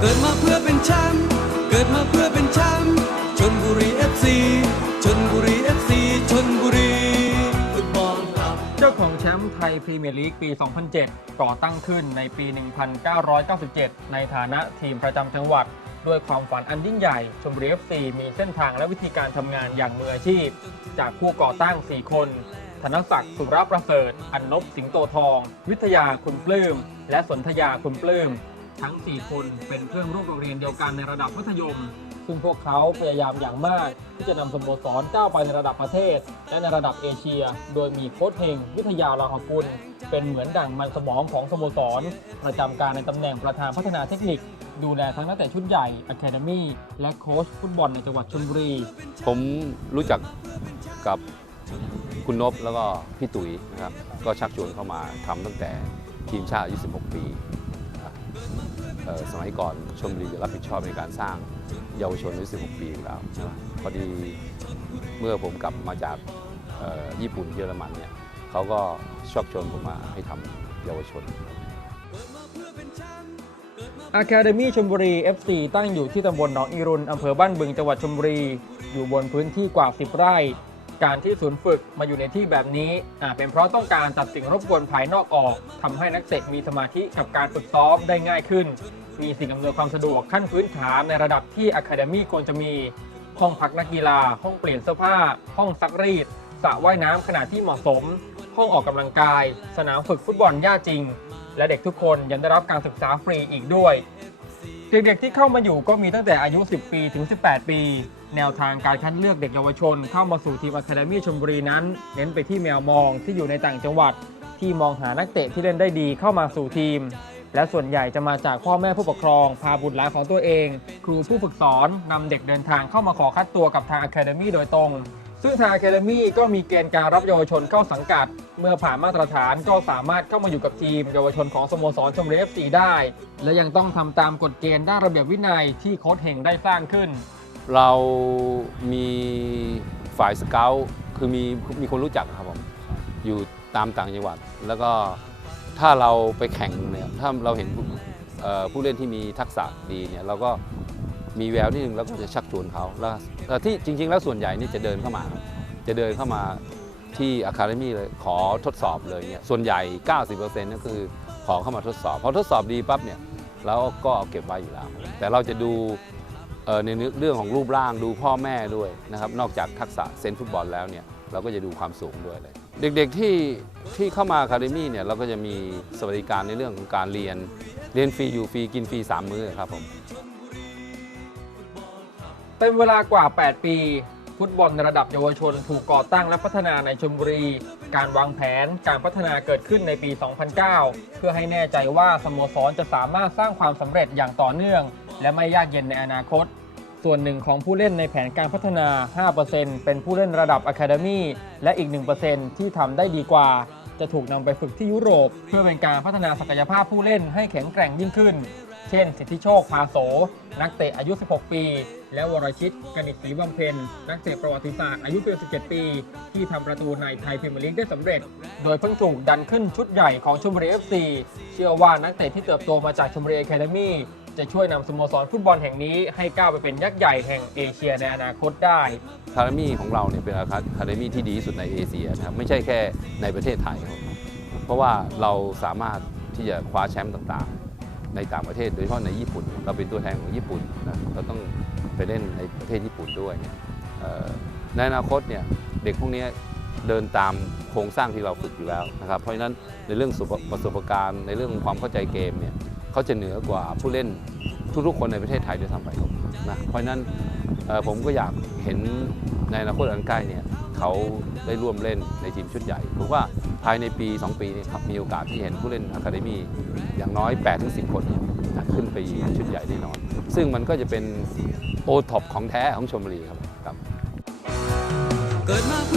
เกิดมาเพื่อเป็นแชมป์เกิดมาเพื่อเป็นแชมป์ชนบุรีเอฟซีชนบุรีเอฟซีชนบุรีฟุตบอลคลับ เจ้าของแชมป์ไทยพรีเมียร์ลีกปี 2007 ก่อตั้งขึ้นในปี 1997 ในฐานะทีมประจำจังหวัดด้วยความฝันอันยิ่งใหญ่ชมบุรี FC มีเส้นทางและวิธีการทำงานอย่างมืออาชีพ จากผู้ก่อตั้ง 4 คน ธนศักดิ์สุรประเสริฐ อันนบสิงโตทอง วิทยาคุณปลื้ม และสนธยาคุณปลื้ม ทั้ง 4 คนเป็นเพื่อนร่วมโรงเรียนเดียวกันในระดับมัธยม ซึ่งพวกเขาพยายามอย่างมาก ที่จะนำสโมสรก้าวไปในระดับประเทศ และในระดับเอเชีย โดยมีโค้ชเฮงวิทยาลาหกุลเป็นเหมือนดั่งมันสมองของสโมสร ประจำการในตำแหน่งประธานพัฒนาเทคนิค ดูแลทั้งนักเตะชุดใหญ่อะคาเดมี่และโค้ชฟุตบอลในจังหวัดชลบุรี ผมรู้จักกับคุณนบแล้วก็พี่ตุ๋ยนะครับก็ชักชวนเข้ามาทำตั้งแต่ทีมชาติอายุ 16 ปีนะครับเอ่อ สมัยก่อนชมบุรีจะรับผิดชอบในการสร้างเยาวชนอายุ16 ปีของเราใช่ไหมพอดีเมื่อผมกลับมาจากเอ่อญี่ปุ่นเยอรมันเนี่ยเขาก็ชักชวนผมมาให้ทำเยาวชน Academy ชลบุรี FC ตั้งอยู่ที่ตำบลหนองอีรุนอำเภอบ้านบึงจังหวัดชลบุรี อยู่บนพื้นที่กว่า 10 ไร่ การที่ศูนย์ฝึกมาอยู่ในที่แบบนี้เป็นเพราะต้องการตัดสิ่งรบกวนภายนอกออกทำให้นักเตะมีสมาธิกับการฝึกซ้อมได้ง่ายขึ้น มีสิ่งอำนวยความสะดวกขั้นพื้นฐานในระดับที่ Academy ควรจะมี ห้องพักนักกีฬา ห้องเปลี่ยนเสื้อผ้า ห้องซักรีดสระว่ายน้ำขนาดที่เหมาะสม ห้องออกกำลังกาย สนามฝึกฟุตบอลหญ้าจริง และเด็กทุกคนยังได้รับการศึกษาฟรีอีกด้วย เด็กๆที่เข้ามาอยู่ก็มีตั้งแต่อายุ 10 ปีถึง 18 ปี แนวทางการคัดเลือกเด็กเยาวชน เข้ามาสู่ทีมอะคาเดมี่ชลบุรีนั้น เน้นไปที่แมวมองที่อยู่ในต่างจังหวัด ที่มองหานักเตะที่เล่นได้ดีเข้ามาสู่ทีม และส่วนใหญ่จะมาจากพ่อแม่ผู้ปกครอง พาบุตรหลานของตัวเอง ครูผู้ฝึกสอนนำเด็กเดินทางเข้ามาขอคัดตัวกับทางอะคาเดมี่โดยตรง ซึ่งทางอะคาเดมี่ก็มีเกณฑ์การรับเยาวชนเข้าสังกัด เมื่อผ่านมาตรฐานก็สามารถเข้ามาอยู่กับทีม เยาวชนของสโมสรชมบุรีเอฟซีได้ และยังต้องทำตามกฎเกณฑ์ด้านระเบียบวินัยที่โค้ชเฮงได้สร้างขึ้น เรามีฝ่ายสเกลคือมีมีคนรู้จักครับผมอยู่ตามต่างจังหวัด แล้วก็ถ้าเราไปแข่งเนี่ยถ้าเราเห็นผู้เอ่อผู้เล่นที่มีทักษะดีเนี่ยเราก็มีแววนิดนึงแล้วก็จะชักชวนเขาแล้วที่จริง ๆ แล้วส่วนใหญ่นี่จะเดินเข้ามา จะเดินเข้ามาที่อะคาเดมี่เลยขอทดสอบเลยเนี่ยส่วนใหญ่ 90%ก็คือขอเข้ามาทดสอบพอทดสอบดีปั๊บเนี่ยเราก็เอาเก็บไว้อยู่แล้ว แต่เราจะดู ในเรื่องของรูปร่างดูพ่อแม่ด้วยนะครับนอกจากทักษะเซนฟุตบอลแล้วเนี่ยเราก็จะดูความสูงด้วยเลย เด็กๆที่ที่เข้ามาคาเดมี่เนี่ยเราก็จะมีสวัสดิการในเรื่องของการเรียนเรียนฟรีอยู่ฟรีกินฟรี3 มื้อครับผมเป็นเวลากว่า 8 ปี ฟุตบอลในระดับเยาวชน ถูกก่อตั้งและพัฒนาในชลบุรี การวางแผนการพัฒนาเกิดขึ้นในปี 2009 เพื่อให้แน่ใจว่าสโมสรจะสามารถสร้างความสำเร็จอย่างต่อเนื่อง และไม่ยากเย็นในอนาคต ส่วนหนึ่งของผู้เล่นในแผนการพัฒนา 5%เป็นผู้เล่นระดับอะคาเดมี่และอีก 1%ที่ทำได้ดีกว่า จะถูกนำไปฝึกที่ยุโรป เพื่อเป็นการพัฒนาศักยภาพผู้เล่นให้แข็งแกร่งยิ่งขึ้น เช่น สิทธิโชคพาโส นักเตะอายุ 16 ปี และวรชิตกนิษฐศรีบำเพ็ญนักเตะประวัติศาสตร์อายุเพียง17 ปี ที่ทำประตูในไทยพรีเมียร์ลีกได้สำเร็จ โดยเพิ่งถูกดันขึ้นชุดใหญ่ของชมบุรี FC เชื่อว่านักเตะที่เติบโตมาจากชมบุรีอะคาเดมี่ จะช่วยนำสโมสรฟุตบอลแห่งนี้ให้ก้าวไปเป็นยักษ์ใหญ่แห่งเอเชียในอนาคตได้คาเดมี่ของเราเนี่ยเป็นอะคาเดมี่ที่ดีที่สุดในเอเชียนะครับไม่ใช่แค่ในประเทศไทยครับเพราะว่าเราสามารถที่จะคว้าแชมป์ต่างๆ ในต่างประเทศโดยเฉพาะในญี่ปุ่น เราเป็นตัวแทนของญี่ปุ่นนะเราต้องไปเล่นในประเทศญี่ปุ่นด้วยเนี่ยในอนาคตเนี่ยเด็กพวกนี้เดินตามโครงสร้างที่เราฝึกอยู่แล้วนะครับเพราะฉะนั้นในเรื่องประสบการณ์ในเรื่องความเข้าใจเกมเนี่ย เขาจะเหนือกว่าผู้เล่นทุกๆคนในประเทศไทยด้วยซ้ำไปครับนะเพราะนั้นผมก็อยากเห็นในอนาคตอันใกล้เนี่ยเขาได้ร่วมเล่นในทีมชุดใหญ่ผมว่าภายในปี 2 ปีนี้ครับมีโอกาสที่เห็นผู้เล่นอะคาเดมี่อย่างน้อย 8-10 คนเนี่ยจะขึ้นไปชุดใหญ่แน่นอน ซึ่งมันก็จะเป็นโอท็อปของแท้ของชมบุรีครับครับเกิดมา